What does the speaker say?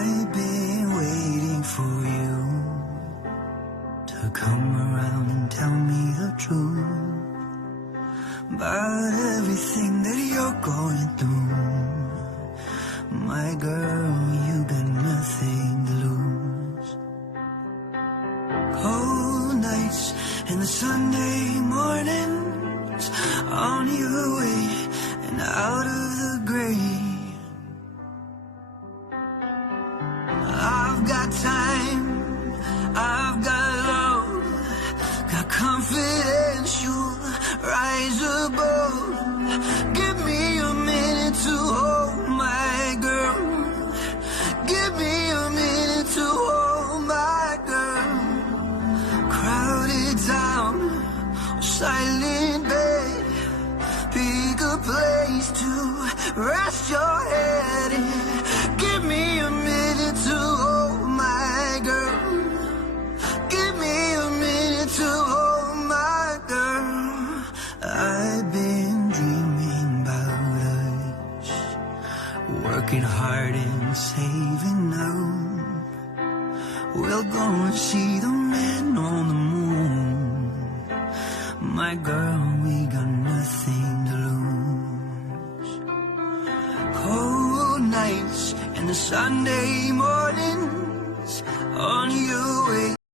I've been waiting for you to come around and tell me the truth about everything that you're going through. My girl, you got nothing to lose. Cold nights and the Sunday mornings, on your way and out of the grave. I've got time, I've got love, got confidence, you'll rise above. Give me a minute to hold my girl. Give me a minute to hold my girl. Crowded town, silent bed, pick a place to rest your head in. Give me a minute to hold my girl. Give me a minute to hold my girl. I've been dreaming about us, working hard and saving up. We'll go and see the man on the moon. My girl, we got nothing to lose. Cold nights and the Sunday mornings, on your way